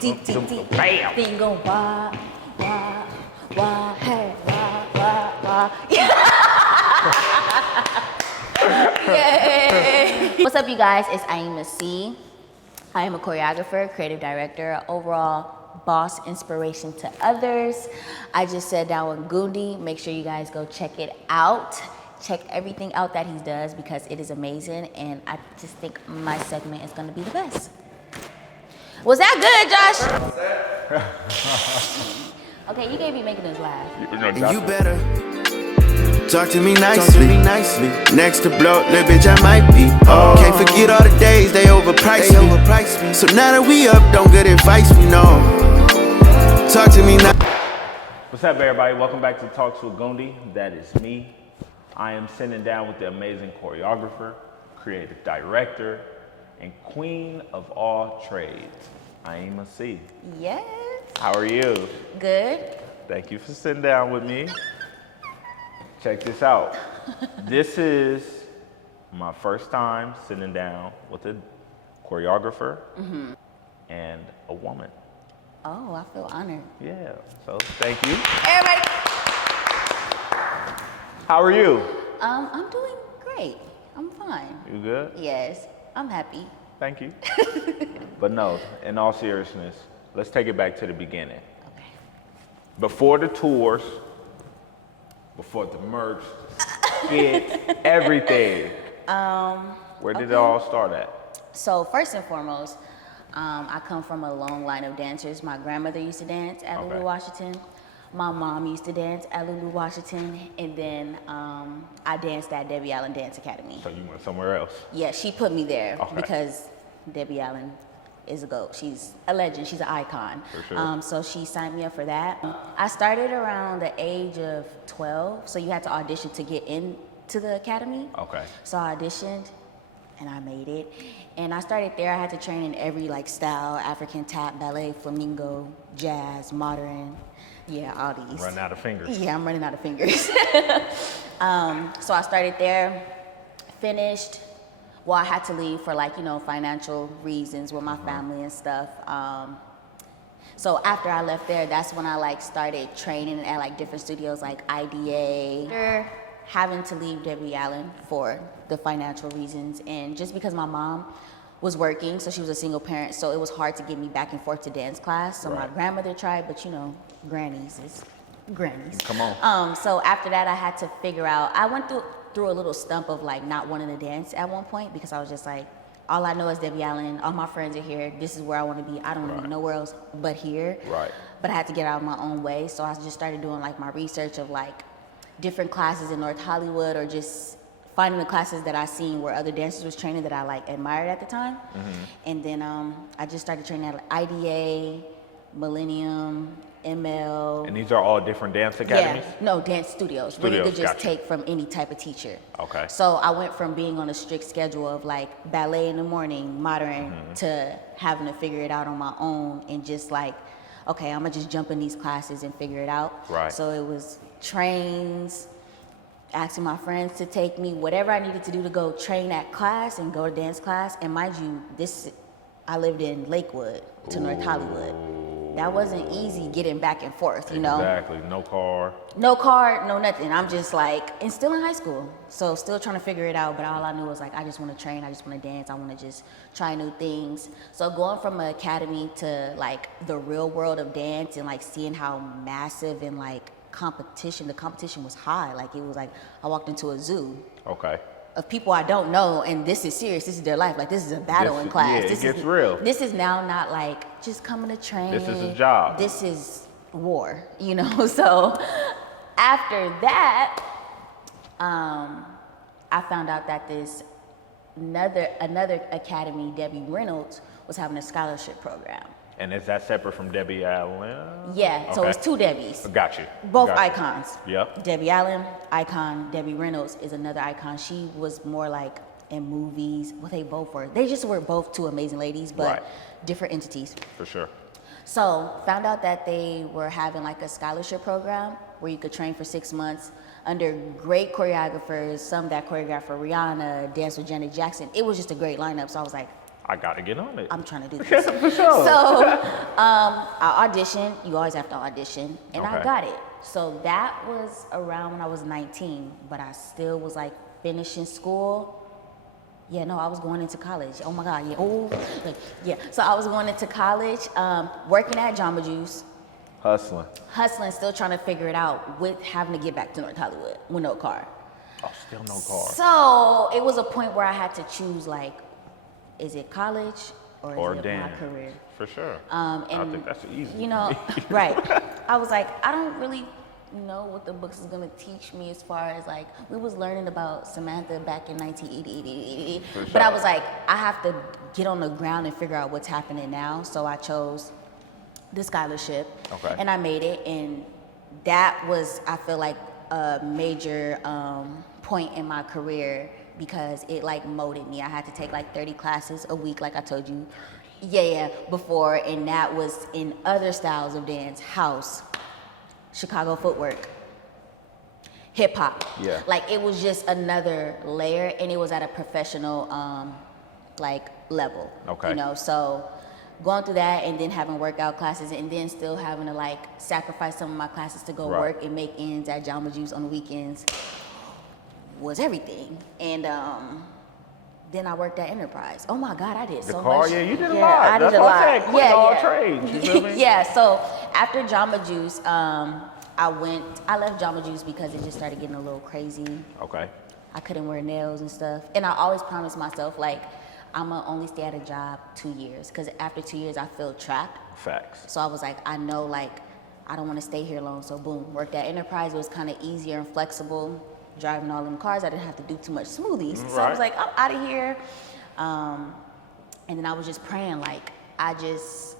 Bam. Then you go wah, hey, wah. Yay! What's up, you guys? It's Ieema C. I am a choreographer, creative director, overall boss inspiration to others. I just sat down with Gundie. Make sure you guys go check it out. Check everything out that he does because it is amazing, and I just think my segment is gonna be the best. Was that good, Josh? Okay, you can't be making us laugh. And you better talk to me nicely. Next to blow, little bitch, I might be. Oh. Can't forget all the days they overpriced me. So now that we up, don't good advice we know. Talk to me now. What's up, everybody? Welcome back to Talks with Gundie. That is me. I am sitting down with the amazing choreographer, creative director, and queen of all trades, Ieema C. Yes. How are you? Good. Thank you for sitting down with me. Check this out. This is my first time sitting down with a choreographer and a woman. Oh, I feel honored. Yeah, so thank you. Everybody. How are you? I'm doing great. I'm fine. You good? Yes, I'm happy. Thank you. But no, in all seriousness, let's take it back to the beginning. Okay. Before the tours, before the merch, skits, everything. Where did it all start at? So first and foremost, I come from a long line of dancers. My grandmother used to dance at Lulu Washington. My mom used to dance at Lulu Washington, and then I danced at Debbie Allen Dance Academy. So you went somewhere else? Yeah, she put me there because Debbie Allen is a GOAT. She's a legend. She's an icon. For sure. So she signed me up for that. I started around the age of 12, so you had to audition to get into the academy. Okay. So I auditioned, and I made it. And I started there. I had to train in every style: African tap, ballet, flamenco, jazz, modern. Yeah, all these. Running out of fingers. Yeah, I'm running out of fingers. So I started there, finished. Well, I had to leave for financial reasons with my family and stuff. So after I left there, that's when I started training at different studios like IDA. After having to leave Debbie Allen for the financial reasons, and just because my mom was working, so she was a single parent, so it was hard to get me back and forth to dance class. So my grandmother tried, but grannies is grannies. Come on. So after that, I had to figure out, I went through a little stump of not wanting to dance at one point, because I was just all I know is Debbie Allen, all my friends are here, this is where I want to be, I don't know nowhere else but here. Right. But I had to get out of my own way, so I just started doing my research of different classes in North Hollywood, or just finding the classes that I seen where other dancers was training that I admired at the time. And then I just started training at IDA, Millennium, ML. And these are all different dance academies? Yeah, no, dance studios where you could just take from any type of teacher. Okay. So I went from being on a strict schedule of ballet in the morning, modern, to having to figure it out on my own, and just okay, I'm gonna just jump in these classes and figure it out. Right. So it was trains, asking my friends to take me, whatever I needed to do to go train at class and go to dance class. And mind you, I lived in Lakewood to North Hollywood. That wasn't easy getting back and forth, Exactly. No car. No car, no nothing. I'm just and still in high school. So still trying to figure it out, but all I knew was I just want to train, I just want to dance, I want to just try new things. So going from an academy to the real world of dance, and seeing how massive and the competition was high. It was I walked into a zoo. Okay. Of people I don't know, and this is serious. This is their life. This is a battle in class. Yeah, this gets real. This is now not just coming to train. This is a job. This is war, So after that, I found out that this another academy, Debbie Reynolds, was having a scholarship program. And is that separate from Debbie Allen? Yeah, so it's two Debbies. Got you. Both icons. Yep. Debbie Allen, icon. Debbie Reynolds is another icon. She was more in movies. Well, they both were. They just were both two amazing ladies, but different entities. For sure. So found out that they were having a scholarship program where you could train for 6 months under great choreographers, some that choreographed for Rihanna, danced with Janet Jackson. It was just a great lineup. So I was I gotta get on it. I'm trying to do this. For sure. So I auditioned. You always have to audition, and I Okay. got it. So that was around when I was 19, but I still was like finishing school. Yeah, no, I was going into college. Oh my God, yeah. Oh, like, yeah. So I was going into college, working at Jamba Juice, Hustling, still trying to figure it out with having to get back to North Hollywood with no car. Oh, still no car. So it was a point where I had to choose, like, is it college or Or is it damn. my career? For sure. And I think that's easy. You know, right. I was like, I don't really know what the books is gonna teach me as far as like, we was learning about Samantha back in 1980, For but I sure. was like, I have to get on the ground and figure out what's happening now. So I chose the scholarship, Okay. and I made it, and that was, I feel like, a major point in my career because it like molded me. I had to take like 30 classes a week, like I told you, before, and that was in other styles of dance, house, Chicago footwork, hip hop. Yeah. Like it was just another layer, and it was at a professional like level. Okay. You know, so going through that and then having workout classes and then still having to like sacrifice some of my classes to go Right. work and make ends at Jamba Juice on the weekends was everything. And then I worked at Enterprise. Oh my God, I did The so car, much. yeah, you did a Yeah, lot. I That's did a what lot. I said, quit all trades, you feel me? Yeah, so after Jamba Juice, I left Jamba Juice because it just started getting a little crazy. Okay. I couldn't wear nails and stuff. And I always promised myself, like, I'm gonna only stay at a job 2 years, because after 2 years, I feel trapped. Facts. So I was like, I know, like, I don't wanna stay here long, so boom, worked at Enterprise. It was kind of easier and flexible, driving all them cars. I didn't have to do too much smoothies. So I Right. was like, I'm out of here. And then I was just praying, like, I was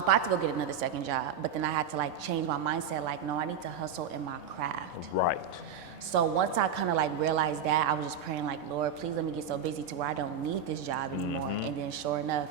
about to go get another second job, but then I had to like change my mindset, like, no, I need to hustle in my craft. Right. So once I kind of like realized that, I was just praying like, Lord, please let me get so busy to where I don't need this job anymore. And then sure enough,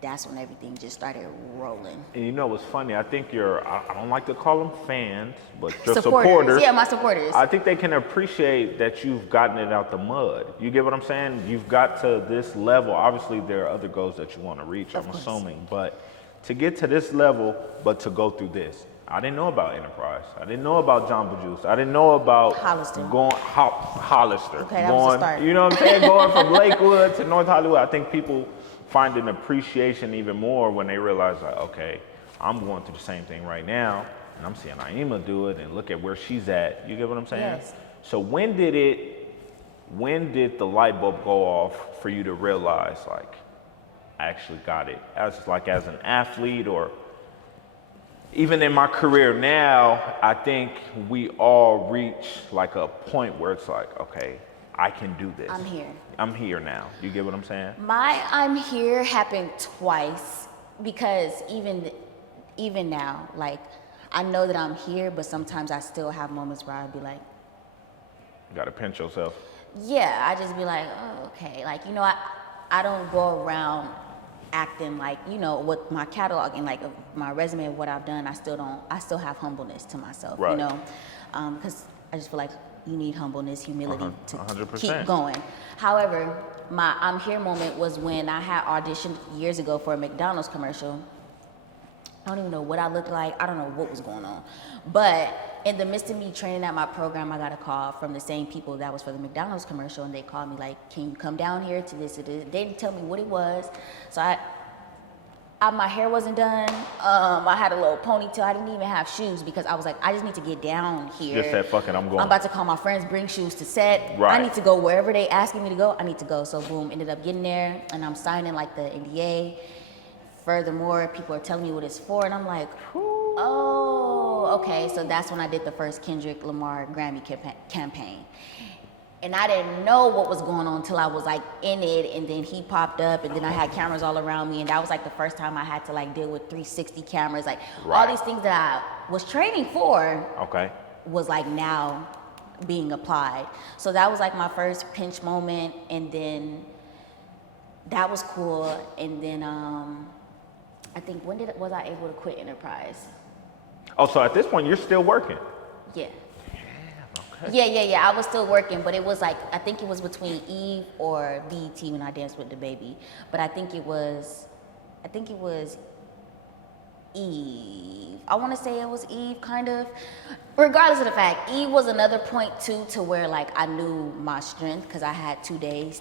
that's when everything just started rolling. And you know what's funny? I think I don't like to call them fans, but your Supporters. supporters. Yeah, my supporters. I think they can appreciate that you've gotten it out the mud. You get what I'm saying? You've got to this level. Obviously, there are other goals that you want to reach, Of I'm course. assuming. But to get to this level, but to go through this. I didn't know about Enterprise. I didn't know about Jamba Juice. I didn't know about Hollister. Hollister. Okay, that was the start. You know what I'm saying? Going from Lakewood to North Hollywood. I think people find an appreciation even more when they realize, like, okay, I'm going through the same thing right now, and I'm seeing Ieema do it, and look at where she's at. You get what I'm saying? Yes. So when did the light bulb go off for you to realize, like, I actually got it? As an athlete, or even in my career now, I think we all reach like a point where it's like, okay, I can do this. I'm here. I'm here now. You get what I'm saying? My I'm here happened twice, because even now, like, I know that I'm here, but sometimes I still have moments where I'd be like, You gotta pinch yourself. yeah, I just be like, oh, okay. Like, you know, I don't go around acting like, you know, with my catalog and like my resume of what I've done, I still have humbleness to myself, Right. you know, because I just feel like you need humbleness, humility to 100%. keep going. However, my I'm here moment was when I had auditioned years ago for a McDonald's commercial. I don't even know what I looked like. I don't know what was going on. But in the midst of me training at my program, I got a call from the same people that was for the McDonald's commercial, and they called me like, can you come down here to this? They didn't tell me what it was. So my hair wasn't done. I had a little ponytail. I didn't even have shoes because I was like, I just need to get down here. Just said, fuck it, I'm going. I'm about to call my friends, bring shoes to set. Right. I need to go wherever they asking me to go. I need to go. So boom, ended up getting there, and I'm signing like the NDA. Furthermore, people are telling me what it's for, and I'm like, oh, okay. So that's when I did the first Kendrick Lamar Grammy campaign. And I didn't know what was going on until I was like in it, and then he popped up, and then I had cameras all around me, and that was like the first time I had to like deal with 360 cameras, like all Right. these things that I was training for Okay. was like now being applied. So that was like my first pinch moment, and then that was cool. And then I think was I able to quit Enterprise? Oh, so at this point, you're still working? Yeah. Okay. Yeah. I was still working, but it was like, I think it was between Eve or BET when I danced with the baby. But I think it was Eve. I want to say it was Eve, kind of. Regardless of the fact, Eve was another point too, to where like I knew my strength, because I had 2 days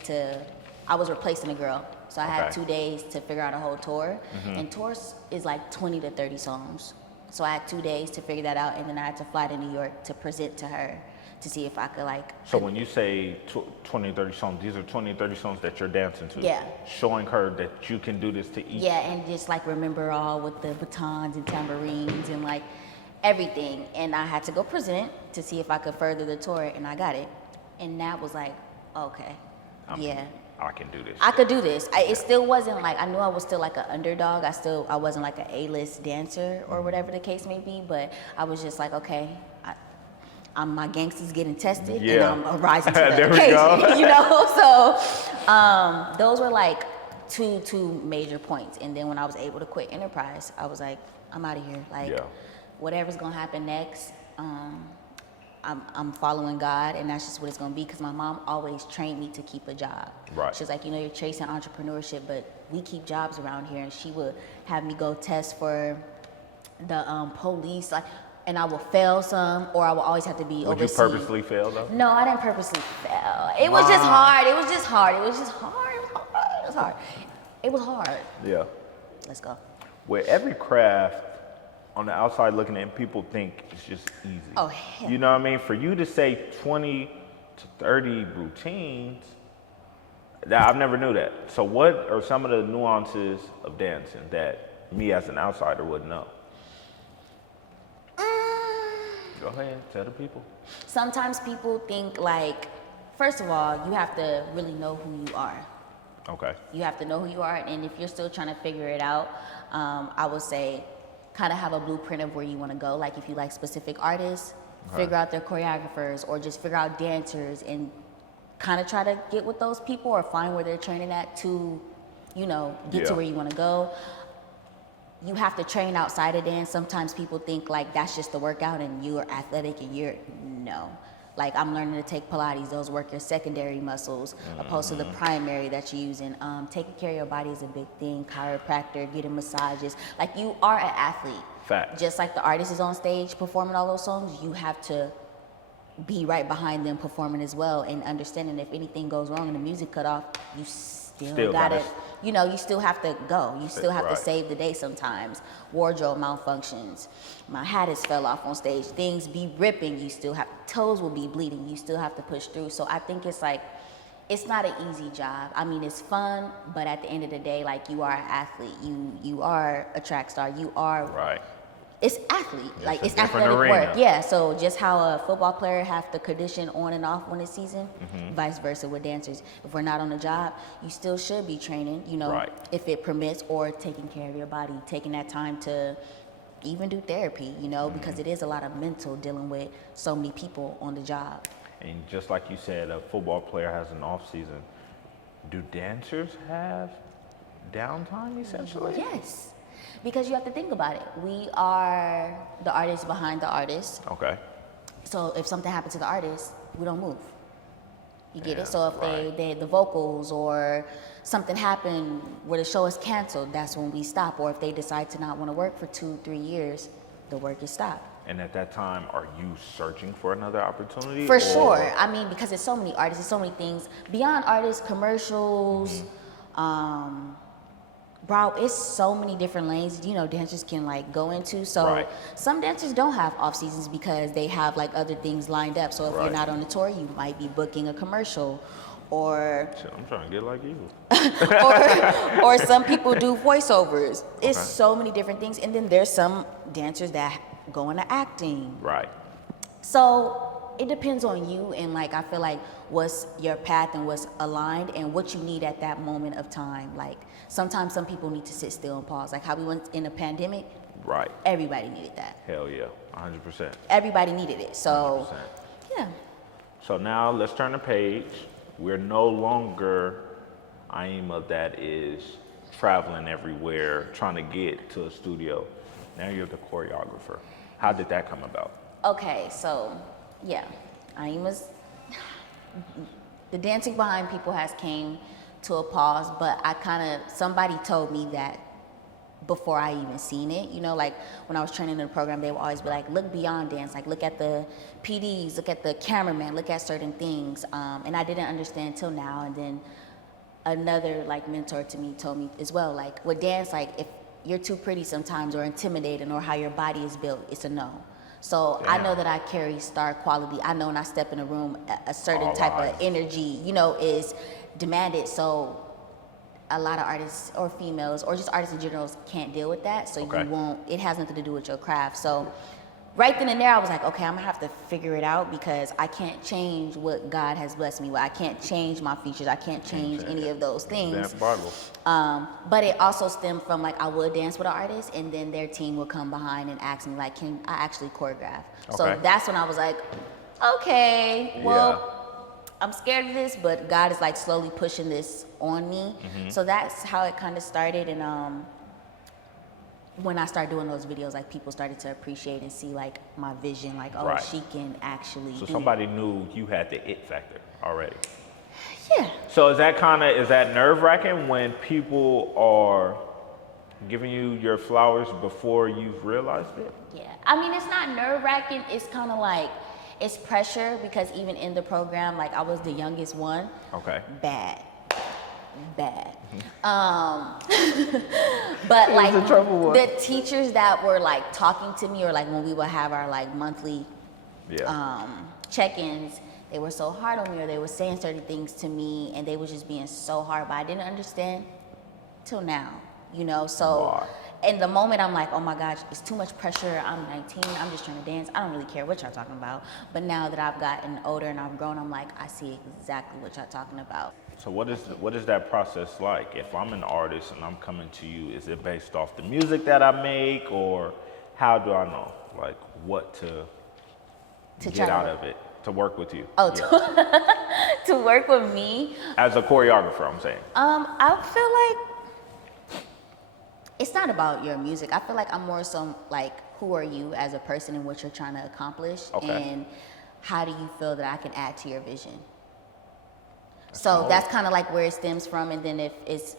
I was replacing a girl. So I had 2 days to figure out a whole tour. And tours is like 20 to 30 songs. So I had 2 days to figure that out, and then I had to fly to New York to present to her to see if I could like. So when you say 20, 30 songs, these are 20, 30 songs that you're dancing to. Yeah. Showing her that you can do this to each. Yeah, and just like remember all with the batons and tambourines and like everything. And I had to go present to see if I could further the tour, and I got it. And that was like, okay, I can do this. I could do this. It still wasn't like, I knew I was still like an underdog. I wasn't like an A-list dancer or whatever the case may be, but I was just like, okay, my gangster's getting tested, and I'm rising to the occasion, you know? So those were like two major points. And then when I was able to quit Enterprise, I was like, I'm out of here. Like, whatever's gonna happen next, I'm following God, and that's just what it's gonna be, because my mom always trained me to keep a job. Right. She's like, you're chasing entrepreneurship, but we keep jobs around here. And she would have me go test for the police, like, and I will fail some, or I will always have to be overseas. Would you purposely fail though? No, I didn't purposely fail. It was just hard. It was hard. Yeah. Let's go. With every craft, on the outside looking in, people think it's just easy. Oh, hell. You know what I mean? For you to say 20 to 30 routines, that I've never knew that. So what are some of the nuances of dancing that me as an outsider would know? Go ahead, tell the people. Sometimes people think like, first of all, you have to really know who you are. Okay. You have to know who you are, and if you're still trying to figure it out, I would say kind of have a blueprint of where you want to go. Like if you like specific artists, figure out their choreographers, or just figure out dancers and kind of try to get with those people or find where they're training at to, get to where you want to go. You have to train outside of dance. Sometimes people think like that's just the workout and you are athletic and no. Like I'm learning to take Pilates, those work your secondary muscles opposed to the primary that you're using. Taking care of your body is a big thing. Chiropractor, getting massages. Like you are an athlete. Fact. Just like the artist is on stage performing all those songs, you have to be right behind them performing as well, and understanding if anything goes wrong and the music cut off, you still gotta, you still have to go. You still have to save the day sometimes. Wardrobe malfunctions. My hat has fell off on stage. Things be ripping. You still have, toes will be bleeding. You still have to push through. So I think it's like, it's not an easy job. I mean, it's fun, but at the end of the day, like you are an athlete. You are a track star. You are. Right. It's athlete, like it's different athletic arena. work. Yeah, so just how a football player have to condition on and off when it's season, vice versa with dancers. If we're not on the job, you still should be training, if it permits, or taking care of your body, taking that time to even do therapy, because it is a lot of mental dealing with so many people on the job. And just like you said, a football player has an off season. Do dancers have downtime essentially? Yes. Because you have to think about it. We are the artists behind the artist. Okay. So if something happens to the artist, we don't move. You get it? So if they the vocals or something happened where the show is canceled, that's when we stop. Or if they decide to not want to work for 2-3 years, the work is stopped. And at that time, are you searching for another opportunity? For sure. I mean, because there's so many artists, there's so many things. Beyond artists, commercials, bro, it's so many different lanes, dancers can like go into. So some dancers don't have off seasons because they have like other things lined up. So if you're not on the tour, you might be booking a commercial, or shit, I'm trying to get like you. or some people do voiceovers. It's so many different things. And then there's some dancers that go into acting. Right. So it depends on you, and like I feel like what's your path and what's aligned and what you need at that moment of time. Like sometimes some people need to sit still and pause. Like how we went in a pandemic. Right. Everybody needed that. Hell yeah, 100%. Everybody needed it. So 100%. yeah. So now let's turn the page. We're no longer Ieema that is traveling everywhere trying to get to a studio. Now you're the choreographer. How did that come about? Okay, so yeah, Ieemas, the dancing behind people has came to a pause, but somebody told me that before I even seen it, you know, like when I was training in the program, they would always be like, look beyond dance, like look at the PDs, look at the cameraman, look at certain things. And I didn't understand till now. And then another like mentor to me told me as well, like with dance, like if you're too pretty sometimes or intimidating or how your body is built, it's a no. So Damn. I know that I carry star quality. I know when I step in a room, a certain type of energy, you know, is demanded. So a lot of artists or females or just artists in general can't deal with that. So you won't, it has nothing to do with your craft. So right then and there, I was like, okay, I'm gonna have to figure it out because I can't change what God has blessed me with. I can't change my features. I can't change any of those things. But it also stemmed from like I would dance with an artist and then their team would come behind and ask me like, can I actually choreograph? So that's when I was like, okay, well, I'm scared of this, but God is like slowly pushing this on me. So that's how it kind of started. And when I started doing those videos, like people started to appreciate and see like my vision, like, oh, she can actually So somebody knew you had the it factor already. Yeah. So is that nerve wracking when people are giving you your flowers before you've realized it? Yeah. I mean, it's not nerve wracking. It's kind of like, it's pressure because even in the program, like I was the youngest one. Okay. Bad. But like the teachers that were like talking to me or like when we would have our like monthly check-ins, they were so hard on me or they were saying certain things to me and they were just being so hard, but I didn't understand till now, you know? So in the moment I'm like, oh my gosh, it's too much pressure. I'm 19, I'm just trying to dance. I don't really care what y'all talking about. But now that I've gotten older and I've grown, I'm like, I see exactly what y'all talking about. So what is that process like? If I'm an artist and I'm coming to you, is it based off the music that I make or how do I know like what to get out of it to work with you? Oh, to work with me? As a choreographer, I'm saying. I feel like it's not about your music. I feel like I'm more so like, who are you as a person and what you're trying to accomplish? And how do you feel that I can add to your vision? So that's kind of like where it stems from. And then if it's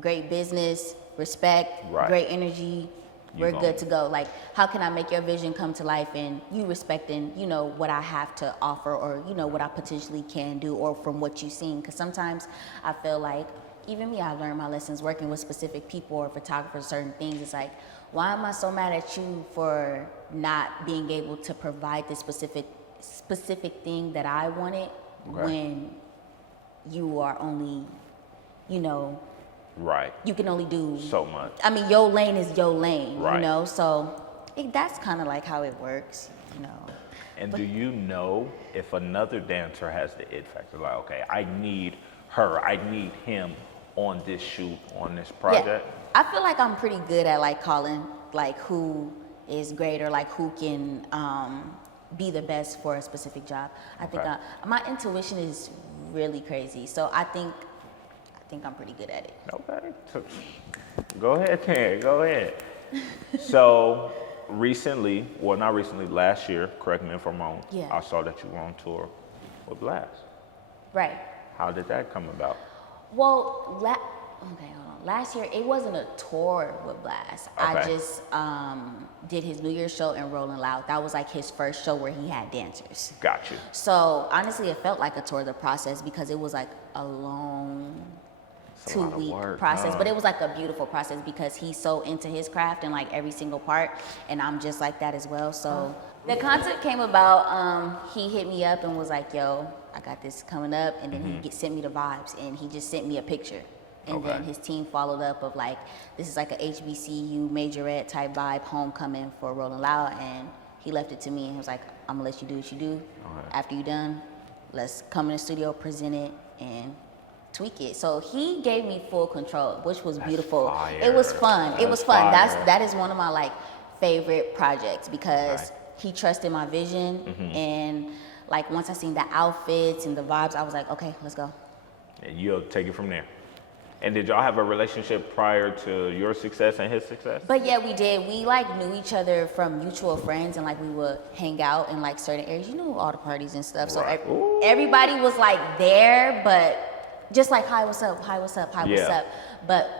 great business, respect, great energy, we're good to go. Like, how can I make your vision come to life and you respecting, you know, what I have to offer or, you know, what I potentially can do or from what you've seen? Because sometimes I feel like, even me, I've learned my lessons working with specific people or photographers, certain things. It's like, why am I so mad at you for not being able to provide this specific thing that I wanted when you are only, you know, you can only do so much. I mean, your lane is your lane, you know? So that's kind of like how it works, you know. And do you know if another dancer has the it factor? Like, okay, I need her, I need him on this shoot, on this project? Yeah. I feel like I'm pretty good at like calling like who is great or like who can be the best for a specific job. I think my intuition is really crazy. So I think I'm pretty good at it. Okay. So, go ahead, Karen. Go ahead. So recently, well, not recently, last year, correct me if I'm wrong, I saw that you were on tour with Blast. Right. How did that come about? Well, okay, hold on. Last year, it wasn't a tour with Blast. I just did his New Year's show in Rolling Loud. That was like his first show where he had dancers. Got you. So honestly, it felt like a tour of the process because it was like a long 2-week process, but it was like a beautiful process because he's so into his craft and like every single part, and I'm just like that as well. So the concept came about, he hit me up and was like, yo, I got this coming up, and then he sent me the vibes, and he just sent me a picture. And then his team followed up of like, this is like a HBCU majorette type vibe, homecoming for Rolling Loud, and he left it to me and he was like, I'm gonna let you do what you do. After you done, let's come in the studio, present it, and tweak it. So he gave me full control, which was beautiful. It was fun. It was fun. That is one of my like favorite projects because he trusted my vision, and like once I seen the outfits and the vibes, I was like, okay, let's go. And you'll take it from there. And did y'all have a relationship prior to your success and his success? But yeah, we did. We like knew each other from mutual friends, and like we would hang out in like certain areas. You know, all the parties and stuff. So Right. everybody was like there, but just like hi, what's up, hi, what's up, hi, what's Yeah. up. But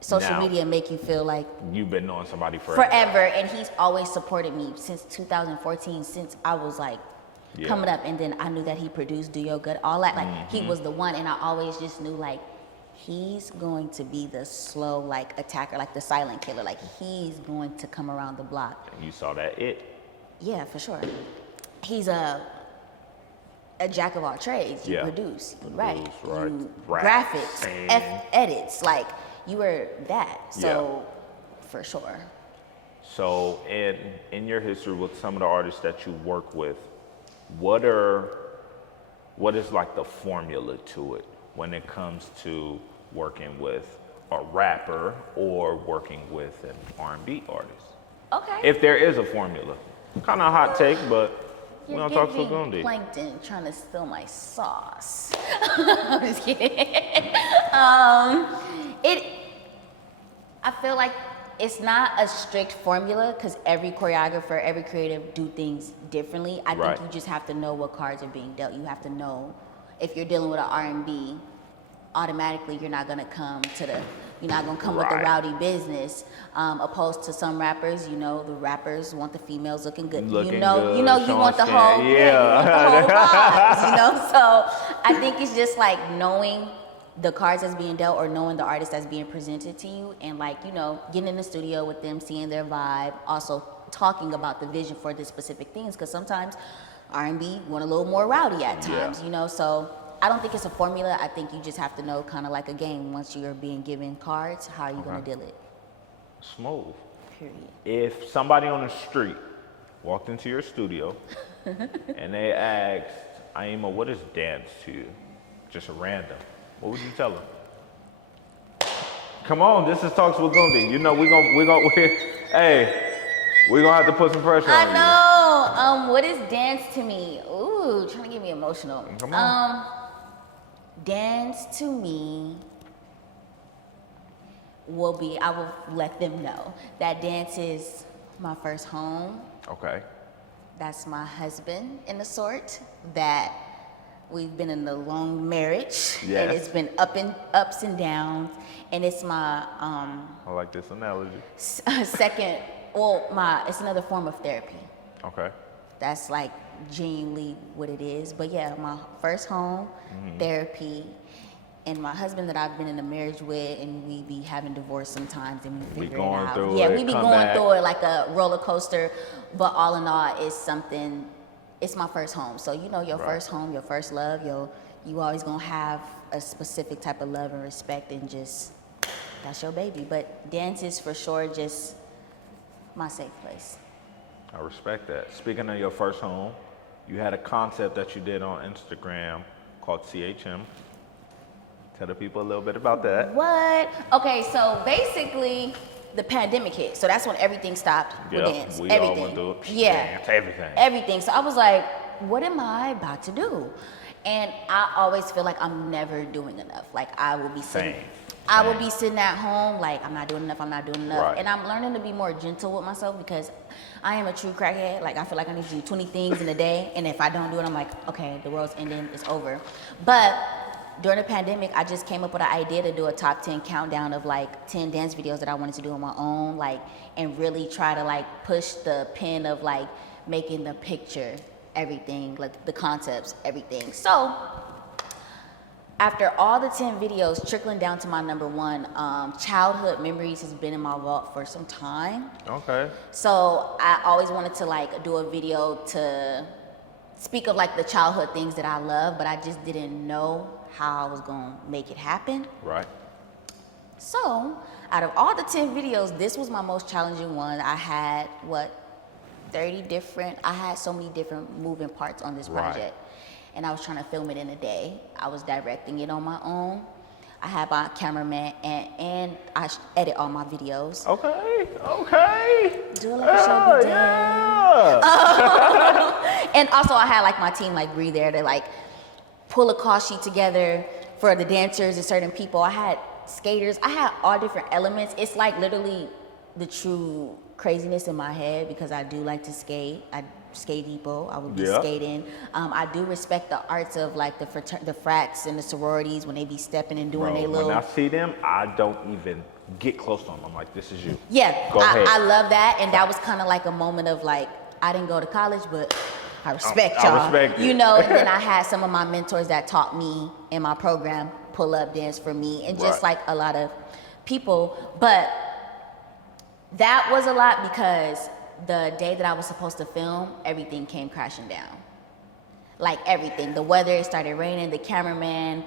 social Now- media make you feel like You've been knowing somebody forever. forever, and he's always supported me since 2014, since I was like Yeah. coming up, and then I knew that he produced Do Your Good, all that. Like he was the one, and I always just knew like he's going to be the slow like attacker, like the silent killer. Like he's going to come around the block. And you saw that Yeah, for sure. He's a jack of all trades. You Yeah. produce, you write, right. you Rap, graphics, sing. edits. Like you were that. So for sure. So in your history with some of the artists that you work with, what is like the formula to it when it comes to working with a rapper or working with an R&B artist? Okay. If there is a formula. Kind of a hot take, but we You're don't talk to giving Gundie. Plankton trying to steal my sauce. I'm just kidding. I feel like it's not a strict formula because every choreographer, every creative do things differently. I Right. think you just have to know what cards are being dealt. You have to know if you're dealing with an R&B, automatically you're not gonna come with the Right. rowdy business. Opposed to some rappers, you know, the rappers want the females looking good. Looking you know, good, you want the showing whole, skin. you want the Yeah. whole vibes, you know. So I think it's just like knowing the cards that's being dealt or knowing the artist that's being presented to you, and like, you know, getting in the studio with them, seeing their vibe, also talking about the vision for the specific things, because sometimes R&B want a little more rowdy at times, Yeah. you know. So I don't think it's a formula. I think you just have to know, kind of like a game, once you're being given cards, how are you going to deal it, Smooth. period. If somebody on the street walked into your studio and they asked, Ieema, what is dance to you? Just random. What would you tell them? Come on, this is Talks with Gundie. You know, we're gonna have to put some pressure on I know. What is dance to me? Ooh, trying to get me emotional. Come on. Dance to me I will let them know that dance is my first home. you. Okay. That's my husband in a sort. That we've been in a long marriage, and Yes. it's been ups and downs. And it's my I like this analogy. second. It's another form of therapy. Okay. That's like genuinely what it is. But yeah, my first home, therapy, and my husband that I've been in a marriage with, and we be having divorce sometimes, and we figure it going out. through Yeah, it, we be come going back. through it like a roller coaster. But all in all, it's my first home. So you know, your Right. first home, your first love, you always gonna have a specific type of love and respect, and just that's your baby. But dance is for sure just my safe place. I respect that. Speaking of your first home, you had a concept that you did on Instagram called CHM. Tell the people a little bit about that. What? Okay, so basically, the pandemic hit. So that's when everything stopped with Yep, dance. we all Everything. went through it. Yeah. Dance, everything. Everything. So I was like, what am I about to do? And I always feel like I'm never doing enough. Like I will be sitting. Same. I will be sitting at home like I'm not doing enough. Right. And I'm learning to be more gentle with myself because I am a true crackhead. Like I feel like I need to do 20 things in a day, and if I don't do it, I'm like, okay, the world's ending, it's over. But during the pandemic, I just came up with an idea to do a top 10 countdown of like 10 dance videos that I wanted to do on my own, like, and really try to like push the pen of like making the picture, everything, like the concepts, everything. So after all the 10 videos, trickling down to my number one, childhood memories has been in my vault for some time. Okay. So I always wanted to like do a video to speak of like the childhood things that I love, but I just didn't know how I was gonna make it happen. Right. So out of all the 10 videos, this was my most challenging one. I had I had so many different moving parts on this Right. project. And I was trying to film it in a day. I was directing it on my own. I had my cameraman, and I edit all my videos. Okay. Okay. Do it like a show be done. Yeah. And also I had like my team like Bree there to like pull a call sheet together for the dancers and certain people. I had skaters. I had all different elements. It's like literally the true craziness in my head because I do like to skate. I skate depot. I would be skating. I do respect the arts of like the frats and the sororities when they be stepping and doing their little. When I see them, I don't even get close to them. I'm like, this is you. Yeah, Go ahead. I love that, and that was kind of like a moment of like, I didn't go to college, but I respect y'all. I respect it. You know, and then I had some of my mentors that taught me in my program pull up dance for me, and just like a lot of people. But that was a lot because the day that I was supposed to film, everything came crashing down. Like everything. The weather, it started raining, the cameraman.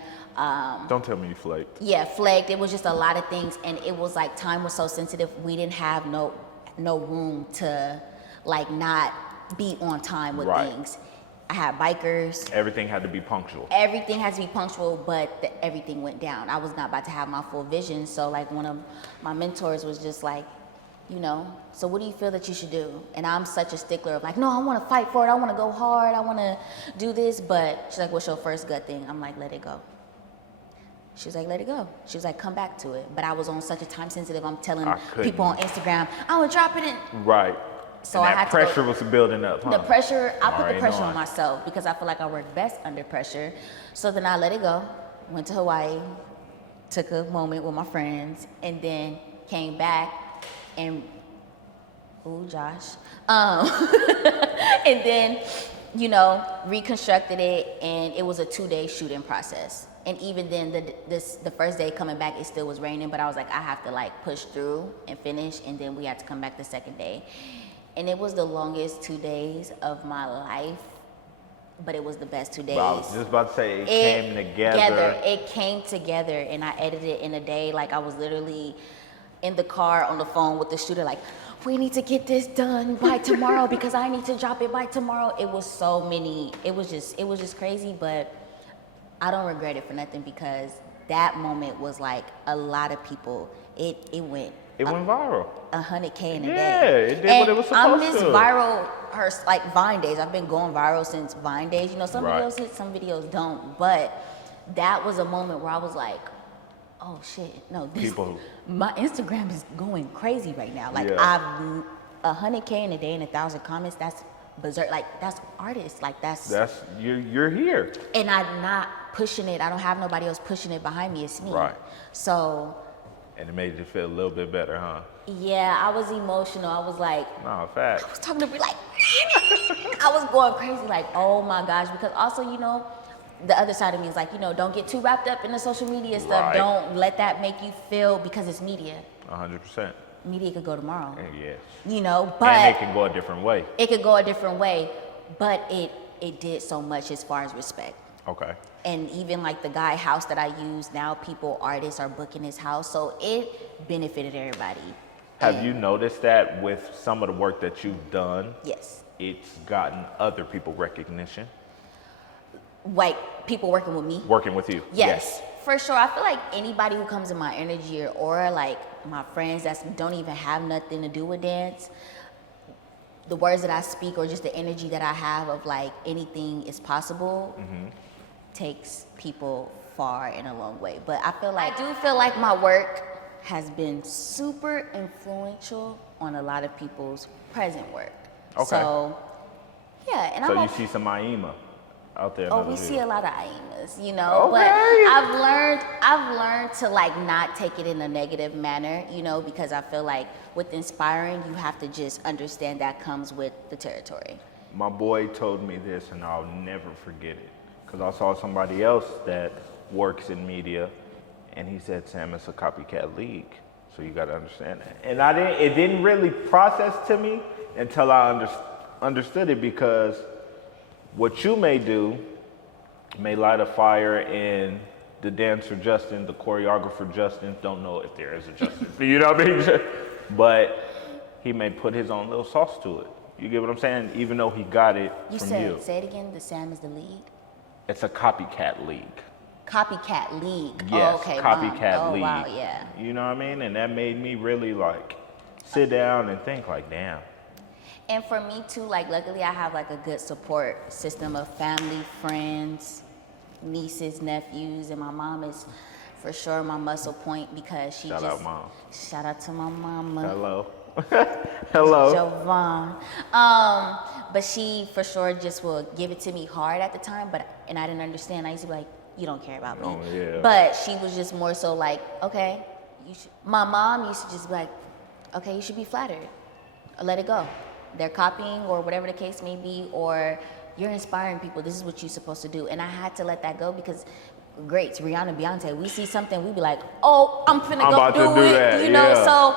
Don't tell me you flaked. Yeah, flaked. It was just a lot of things, and it was like time was so sensitive. We didn't have no room to like not be on time with things. I had bikers. Everything had to be punctual. Everything had to be punctual, but everything went down. I was not about to have my full vision. So like one of my mentors was just like, you know, so what do you feel that you should do? And I'm such a stickler of like, no, I want to fight for it. I want to go hard. I want to do this. But she's like, what's your first gut thing? I'm like, let it go. She was like, let it go. She was like, come back to it. But I was on such a time sensitive. I'm telling people on Instagram, I would drop it in. Right. So and I that had pressure to was building up, huh? The pressure, I put the Already pressure knowing. on myself because I feel like I work best under pressure. So then I let it go, went to Hawaii, took a moment with my friends, and then came back and, Josh. And then, you know, reconstructed it, and it was a 2-day shooting process. And even then, the first day coming back, it still was raining, but I was like, I have to like push through and finish, and then we had to come back the second day. And it was the longest 2 days of my life, but it was the best 2 days. Well, I was just about to say, it came together. It came together, and I edited it in a day. Like I was literally in the car on the phone with the shooter, like, we need to get this done by tomorrow because I need to drop it by tomorrow. It was so many, it was just crazy, but I don't regret it for nothing because that moment was like a lot of people, it went viral. 100K in a day. Yeah, it did what it was supposed I'm this to. viral person, like Vine days. I've been going viral since Vine days. You know, some Right. videos hit, some videos don't. But that was a moment where I was like, oh shit, no, my Instagram is going crazy right now. Like I've 100K in a day and 1,000 comments. That's berserk. Like that's artists. Like that's you're here. And I'm not pushing it. I don't have nobody else pushing it behind me. It's me. Right. So. And it made you feel a little bit better, huh? Yeah, I was emotional. I was like, No, fact. I was talking to be like, I was going crazy, like, oh my gosh, because also, you know, the other side of me is like, you know, don't get too wrapped up in the social media stuff. Right. Don't let that make you feel, because it's media. 100%. Media could go tomorrow. Yes. You know, but And it can go a different way. It could go a different way, but it did so much as far as respect. Okay. And even like the guy house that I use now, artists are booking his house, so it benefited everybody. Have you noticed that with some of the work that you've done? Yes. It's gotten other people recognition? Like people working with me? Working with you? Yes, for sure. I feel like anybody who comes in my energy or aura, like my friends that don't even have nothing to do with dance, the words that I speak or just the energy that I have of like anything is possible takes people far and a long way. But I do feel like my work has been super influential on a lot of people's present work. Okay. So, yeah. And So you see some Ieema out there. Oh, we see a lot of Ieemas, you know, but Okay. I've learned to like not take it in a negative manner, you know, because I feel like with inspiring, you have to just understand that comes with the territory. My boy told me this, and I'll never forget it, because I saw somebody else that works in media, and he said, Sam, it's a copycat league, so you got to understand that. And it didn't really process to me until I understood it, because what you may do may light a fire in the dancer Justin, the choreographer Justin, don't know if there is a Justin, you know what I mean? But he may put his own little sauce to it. You get what I'm saying? Even though he got it from you. Say it again, the Sam is the lead? It's a copycat league. Copycat League. Yes, oh, okay. Copycat League. Oh, wow, yeah. You know what I mean? And that made me really like sit down and think like, damn. And for me too, like luckily I have like a good support system of family, friends, nieces, nephews, and my mom is for sure my muscle point because she Shout just... out, Mom. Shout out to my mama. Hello. Hello. Jovan. But she for sure just will give it to me hard at the time, and I didn't understand. I used to be like, you don't care about me. Oh, yeah. But she was just more so like, okay, you should. My mom used to just be like, okay, you should be flattered. Let it go. They're copying or whatever the case may be, or you're inspiring people. This is what you're supposed to do. And I had to let that go because greats, Rihanna, Beyonce, we see something, we be like, oh, I'm finna go do it. That. You know, so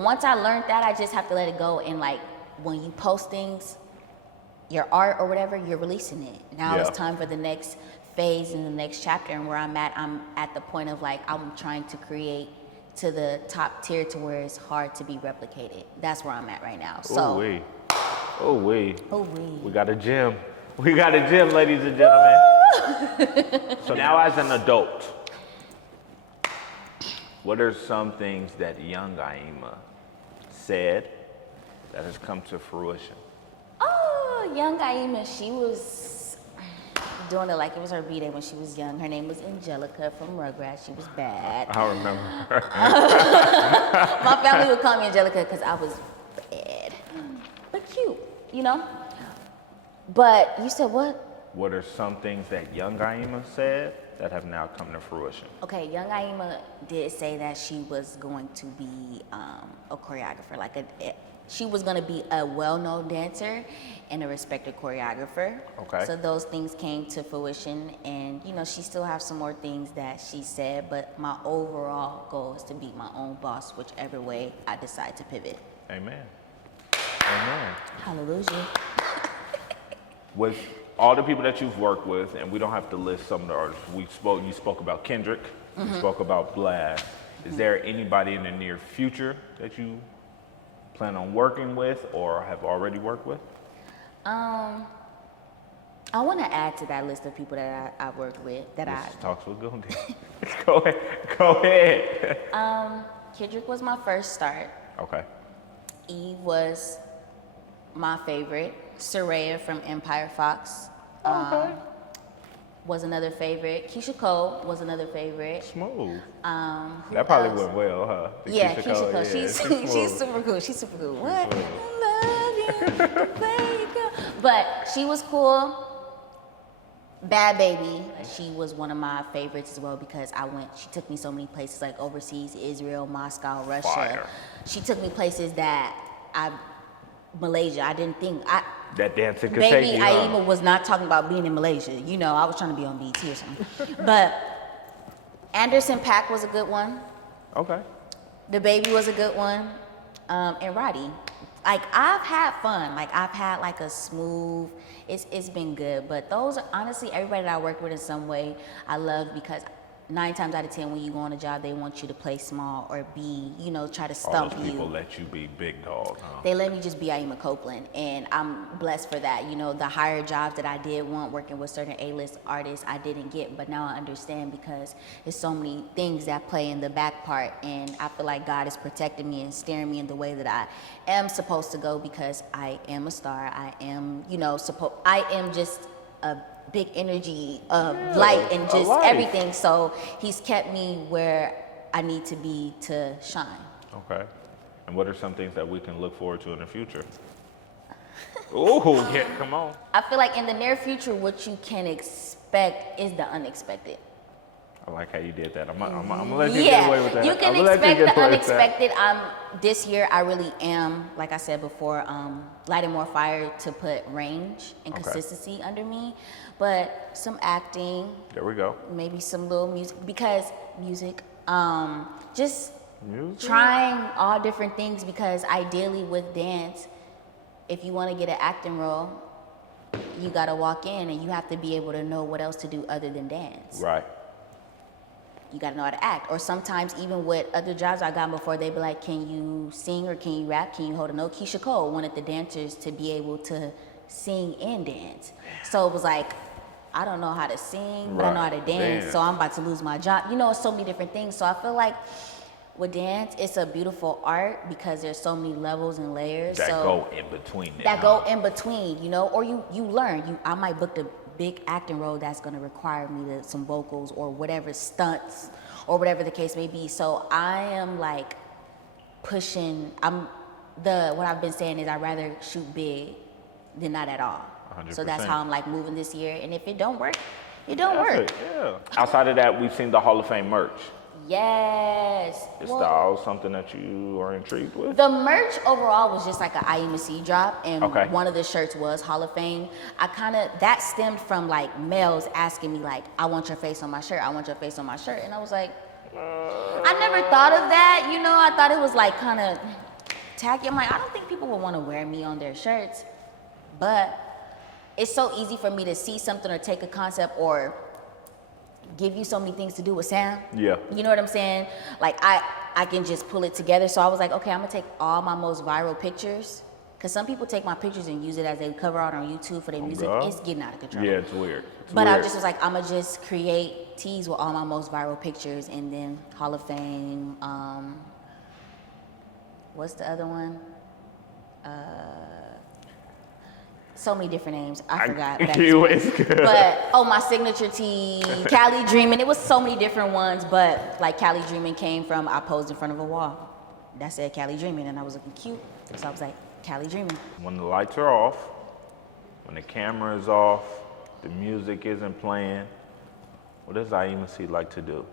once I learned that, I just have to let it go. And like when you post things, your art or whatever, you're releasing it. Now it's time for the next phase and the next chapter. And where I'm at the point of like, I'm trying to create to the top tier to where it's hard to be replicated. That's where I'm at right now. So, we got a gym. We got a gym, ladies and gentlemen. So now as an adult, what are some things that young Ieema said that has come to fruition? Oh, young Ieema, she was doing it like it was her B-day when she was young. Her name was Angelica from Rugrats. She was bad. I remember her. My family would call me Angelica because I was bad, but cute, you know? But you said what? What are some things that young Ieema said that have now come to fruition? Okay, young Ieema did say that she was going to be a choreographer, she was going to be a well-known dancer and a respected choreographer. Okay. So those things came to fruition, and you know, she still has some more things that she said, but my overall goal is to be my own boss, whichever way I decide to pivot. Amen. Amen. Hallelujah. With all the people that you've worked with, and we don't have to list some of the artists, you spoke about Kendrick, you spoke about Blast. Is there anybody in the near future that you plan on working with or have already worked with? I want to add to that list of people that I've worked with. Talks with Gundie. Go ahead. Kendrick was my first start. Okay. Eve was my favorite. Soraya from Empire Fox was another favorite. Keisha Cole was another favorite. Smooth. That probably went well, huh? Keisha Cole. Yeah, she's super cool. She's super cool. What? Love you, the way you go. But she was cool. Bad Baby, she was one of my favorites as well because she took me so many places like overseas, Israel, Moscow, Russia. Fire. She took me places that Malaysia, I didn't think. That dancing could take you. Baby Ieema was not talking about being in Malaysia. You know, I was trying to be on BET or something. But Anderson .Paak was a good one. Okay. The Baby was a good one. And Roddy. Like, I've had fun. Like, I've had like a smooth, it's been good. But those are honestly, everybody that I work with in some way, I love because 9 times out of 10 when you go on a job, they want you to play small or be, try to stump you. All those people let you be big dog, huh? They let me just be Ieema Copeland, and I'm blessed for that. The higher jobs that I did want, working with certain A-list artists, I didn't get, but now I understand because there's so many things that play in the back part, and I feel like God is protecting me and steering me in the way that I am supposed to go because I am a star. I am, I am just a big energy of light and just everything. So he's kept me where I need to be to shine. Okay. And what are some things that we can look forward to in the future? Oh, yeah, come on. I feel like in the near future, what you can expect is the unexpected. I like how you did that. I'm gonna let you get away with that. You can expect the unexpected. This year, I really am, like I said before, lighting more fire to put range and consistency under me. But some acting. There we go. Maybe some little music, just trying all different things because ideally with dance, if you want to get an acting role, you got to walk in and you have to be able to know what else to do other than dance. Right. You got to know how to act. Or sometimes even with other jobs I got before, they'd be like, can you sing or can you rap? Can you hold a note? Keisha Cole wanted the dancers to be able to sing and dance. So it was like, I don't know how to sing, but I know how to dance, so I'm about to lose my job. It's so many different things. So I feel like with dance, it's a beautiful art because there's so many levels and layers. Go in between. Go in between, or you learn. I might book the big acting role that's going to require me some vocals or whatever stunts or whatever the case may be. So I am like pushing. What I've been saying is I'd rather shoot big than not at all. 100%. So that's how I'm like moving this year. And if it don't work, it don't work. Yeah. Outside of that, we've seen the Hall of Fame merch. Yes. Is style something that you are intrigued with? The merch overall was just like an Ieema C drop, and Okay. one of the shirts was Hall of Fame. That stemmed from like males asking me like, I want your face on my shirt, I want your face on my shirt. And I was like, I never thought of that, you know, I thought it was like kind of tacky. I'm like, I don't think people would want to wear me on their shirts, but it's so easy for me to see something or take a concept or give you so many things to do with Sam. Yeah. You know what I'm saying? Like I can just pull it together. So I was like, okay, I'm gonna take all my most viral pictures. Cause some people take my pictures and use it as they cover art on YouTube for their music. God. It's getting out of control. Yeah, it's weird. But I just was like, I'm gonna just create tees with all my most viral pictures and then Hall of Fame. What's the other one? So many different names. I forgot. It's good. But my signature tee, Cali Dreamin'. It was so many different ones, but like Cali Dreamin' came from I posed in front of a wall that said Cali Dreamin', and I was looking cute, so I was like Cali Dreamin'. When the lights are off, when the camera is off, the music isn't playing, what does Ieema C like to do?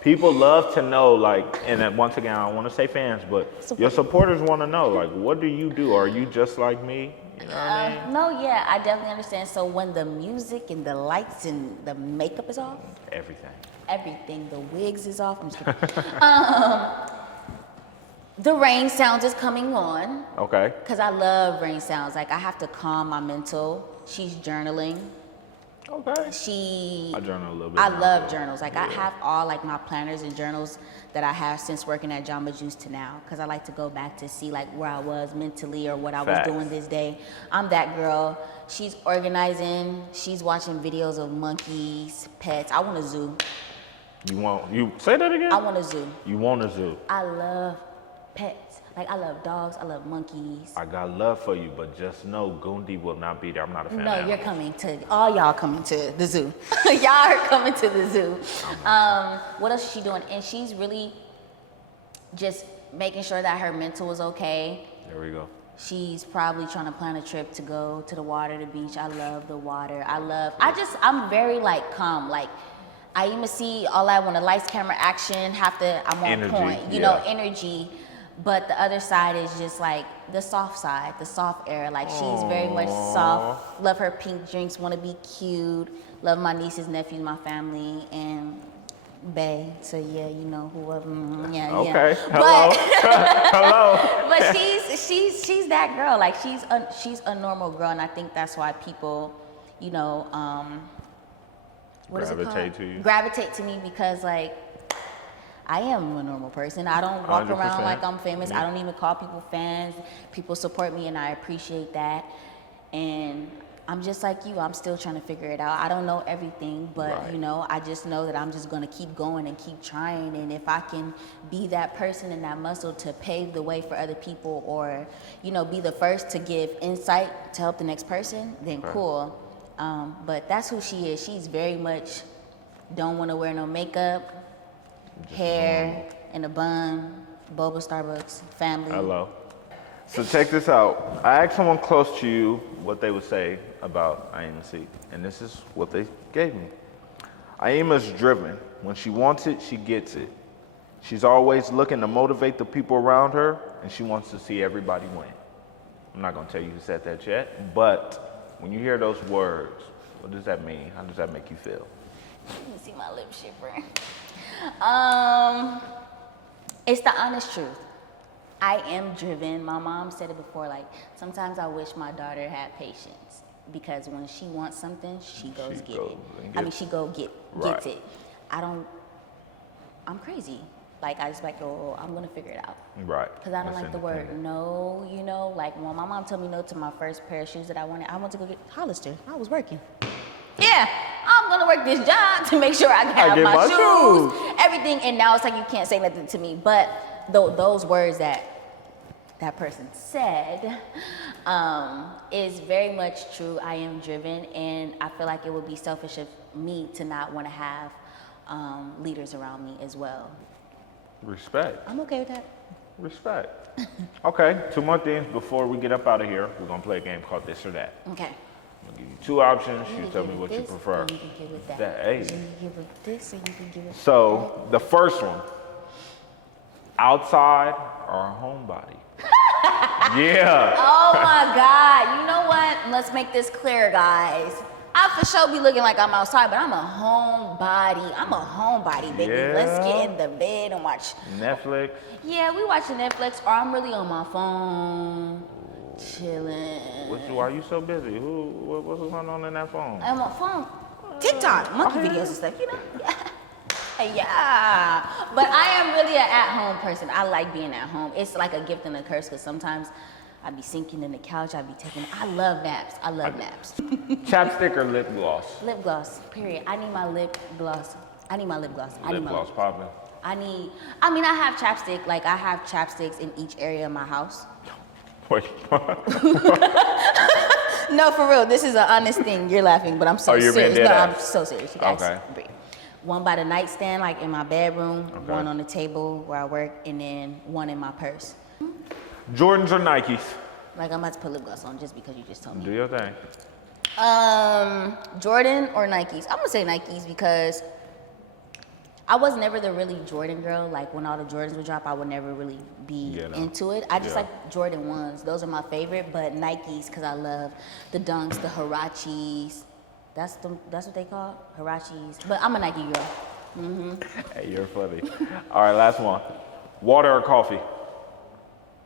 People love to know, like, and then once again, I don't want to say fans, but your supporters want to know, like, what do you do? Are you just like me? You know what I mean? No, yeah, I definitely understand. So when the music and the lights and the makeup is off, everything, the wigs is off. I'm just kidding. The rain sounds is coming on. Okay. Because I love rain sounds. Like, I have to calm my mental. She's journaling. Okay. I journal a little bit. I love journals. Like, I have all, like, my planners and journals that I have since working at Jamba Juice to now. Because I like to go back to see, like, where I was mentally or what I was doing this day. I'm that girl. She's organizing. She's watching videos of monkeys, pets. I want a zoo. You say that again? I want a zoo. You want a zoo? I love pets. Like, I love dogs. I love monkeys. I got love for you, but just know Gundie will not be there. I'm not a fan of No, animals. you're coming to, all y'all coming to the zoo. Y'all are coming to the zoo. What else is she doing? And she's really just making sure that her mental is okay. There we go. She's probably trying to plan a trip to go to the water, the beach. I love the water. I'm very like calm. Like, Ieema C, all that when the lights, camera, action, I'm on Energy, point. You know, energy. But the other side is just like the soft side, the soft air. Like, she's very much soft. Love her pink drinks, want to be cute. Love my nieces, nephews, my family, and Bae. So yeah, you know who of them. Yeah, okay. yeah. Hello. Hello. But she's that girl. Like, she's a normal girl, and I think that's why people, you know, what is it called? Gravitate to you. Gravitate to me because, like, I am a normal person. I don't walk 100%. around like I'm famous. I don't even call people fans. People support me, and I appreciate that. And I'm just like you. I'm still trying to figure it out. I don't know everything, but, you know, I just know that I'm just going to keep going and keep trying. And if I can be that person and that muscle to pave the way for other people, or, you know, be the first to give insight to help the next person, then cool. But that's who she is. She's very much don't want to wear no makeup. Hair in a bun, boba Starbucks, family. Hello. So check this out. I asked someone close to you what they would say about Ieema C, and this is what they gave me. Ieema's driven. When she wants it, she gets it. She's always looking to motivate the people around her, and she wants to see everybody win. I'm not gonna tell you who said that yet, but when you hear those words, what does that mean? How does that make you feel? Let me see my lip shivering. It's the honest truth. I am driven. My mom said it before, like, sometimes I wish my daughter had patience, because when she wants something, she goes get it. She gets it. I'm crazy. Like, I just like, oh, I'm gonna figure it out. Right. Because I don't like the word no, you know. Like, when my mom told me no to my first pair of shoes that I wanted to go get Hollister. I was working. Yeah, I'm gonna work this job to make sure I have my shoes, everything. And now it's like you can't say nothing to me. But those words that person said is very much true. I am driven, and I feel like it would be selfish of me to not want to have leaders around me as well. Respect. I'm okay with that. Respect. Okay, 2 more things before we get up out of here. We're gonna play a game called This or That. Okay. I'm gonna give you 2 options. You You can tell give me it what you this, prefer. or you can give it that. Hey. You can give it this, or you can give it So the first one, outside or homebody? Yeah. Oh my God. You know what? Let's make this clear, guys. I for sure be looking like I'm outside, but I'm a homebody. I'm a homebody, baby. Let's Yeah. get in the bed and watch. Netflix. Yeah, we watching Netflix, or I'm really on my phone, chilling. Why are you so busy? What's going on in that phone? I'm on my phone. TikTok, monkey videos and stuff, you know? Yeah. But I am really an at-home person. I like being at home. It's like a gift and a curse because sometimes I be sinking in the couch. I love naps. I love naps. Chapstick or lip gloss? Lip gloss, period. I need my lip gloss. I need my lip gloss. Lip gloss popping. I have chapstick. Like, I have chapsticks in each area of my house. Wait. No, for real. This is an honest thing. You're laughing, but I'm so you're being serious. dead No, ass. I'm so serious. You guys Okay. breathe. One by the nightstand, like in my bedroom, Okay. one on the table where I work, and then one in my purse. Jordans or Nikes? Like, I'm about to put lip gloss on just because you just told me. Do your thing. Jordan or Nikes? I'm gonna say Nikes because I was never the really Jordan girl. Like, when all the Jordans would drop, I would never really be into it. I just like Jordan 1s. Those are my favorite, but Nikes because I love the dunks, the Huaraches. That's what they call Huaraches. But I'm a Nike girl. Hey, you're funny. All right, last one. Water or coffee?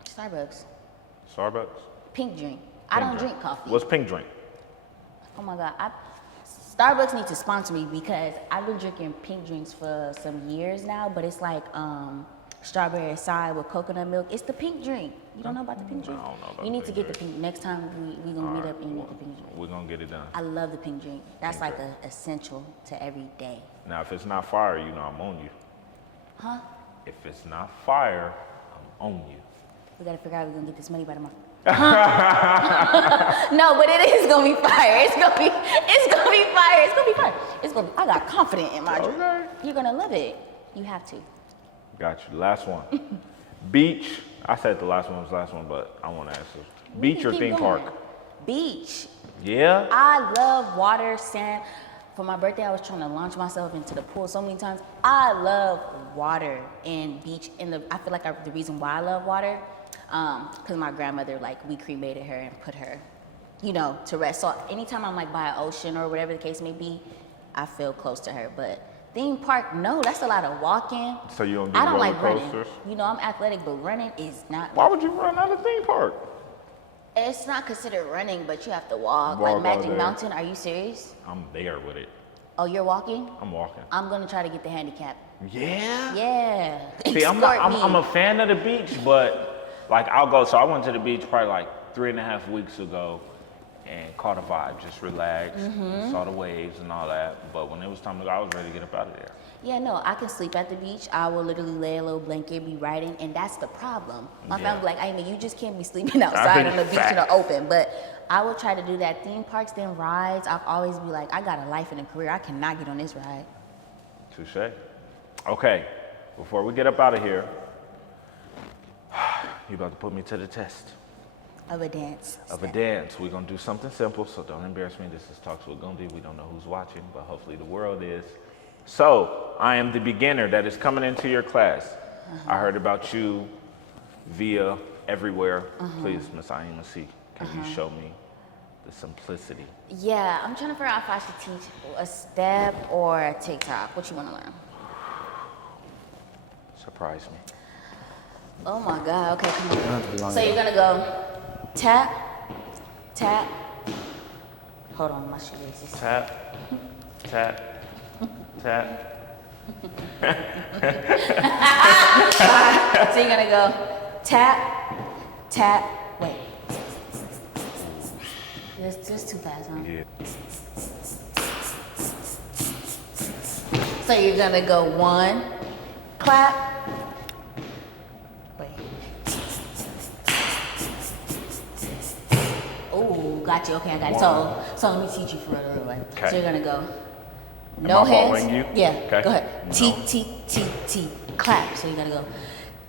Starbucks. Starbucks? Pink drink. I don't drink coffee. What's pink drink? Oh my God. Starbucks needs to sponsor me because I've been drinking pink drinks for some years now, but it's like strawberry acai with coconut milk. It's the pink drink. You don't know about the pink drink? I don't know about You the need to pink get the pink. Next time we gonna meet up and you get the pink drink. We're going to get it done. I love the pink drink. That's like an essential to every day. Now, if it's not fire, you know I'm on you. Huh? If it's not fire, I'm on you. We gotta figure out how we're gonna get this money by tomorrow. No, but it is gonna be fire. It's gonna be fire. I got confidence in my drink. Okay. You're gonna love it. You have to. Got you. Last one. Beach. I said the last one was last one, but I want to ask this. Beach or Keep theme going. park? Beach. Yeah? I love water, sand. For my birthday, I was trying to launch myself into the pool so many times. I love water and beach. I feel like the reason why I love water, because my grandmother, like, we cremated her and put her, to rest. So anytime I'm like by an ocean or whatever the case may be, I feel close to her. But theme park, no, that's a lot of walking. So you don't do I don't roller like running. coasters? I'm athletic, but running is not. Why would you run out of theme park? It's not considered running, but you have to walk. Walk all Like Magic day. Mountain, are you serious? I'm there with it. Oh, you're walking? I'm walking. I'm gonna try to get the handicap. Yeah? Yeah. See, I'm a fan of the beach, but like I'll go. So I went to the beach probably like 3.5 weeks ago and caught a vibe, just relaxed, saw the waves and all that. But when it was time to go, I was ready to get up out of there. Yeah, no, I can sleep at the beach. I will literally lay a little blanket, be riding, and that's the problem. My family be like, Ieema, you just can't be sleeping outside on the beach in the open. But I will try to do that. Theme parks, then rides. I'll always be like, I got a life and a career. I cannot get on this ride. Touche. Okay, before we get up out of here, you about to put me to the test. Of a dance. Of a dance. We're gonna do something simple, so don't embarrass me. This is Talks with Gundie. We don't know who's watching, but hopefully the world is. So, I am the beginner that is coming into your class. I heard about you via everywhere. Please, Miss Ieema C, can you show me the simplicity? Yeah, I'm trying to figure out if I should teach a step or a TikTok. What you want to learn? Surprise me. Oh my God. Okay, come on. So you're gonna go tap, tap. Hold on, my shoelaces. Tap, tap, tap. So you're gonna go tap, tap. Wait. This too fast, huh? Yeah. So you're gonna go 1, clap. Wait. Oh, got you. Okay, I got it. So let me teach you for a little way. Okay. So you're gonna go No my fault, hands. ring you? Yeah. Okay. Go ahead. No. T T T T clap. So you gotta go.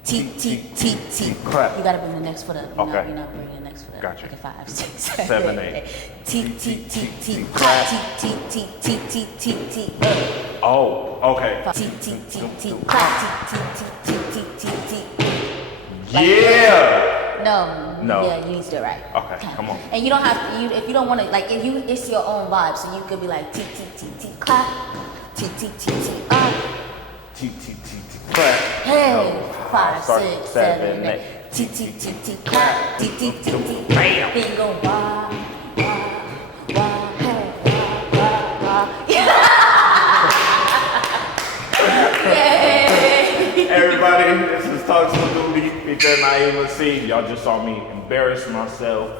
T T T T clap. You gotta bring the next foot up. Okay. You're not bringing the next foot up. Gotcha. Okay, 5, 6, 7, 8. T T T T clap. T T T T T T. Oh, okay. T T T T clap. T T T T T T. Yeah. No. No. Yeah, you need to do it right. Okay, come on. And you don't have to. If you don't want to, like, it's your own vibe. So you could be like T T T T clap. T T T T T T T T clap. Hey, No. 5, Start 6, 7, 8. T T T T clap. T T T T. Bam. Then go wah wah hey wah. Yay! Everybody, this is TalksWithGundie featuring Ieema C. Y'all just saw me embarrass myself.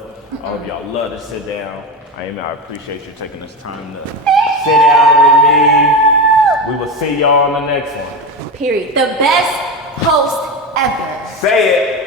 All of y'all love to sit down. Ieema, I appreciate you taking this time to sit down with me. We will see y'all on the next one. Period. The best host ever. Say it.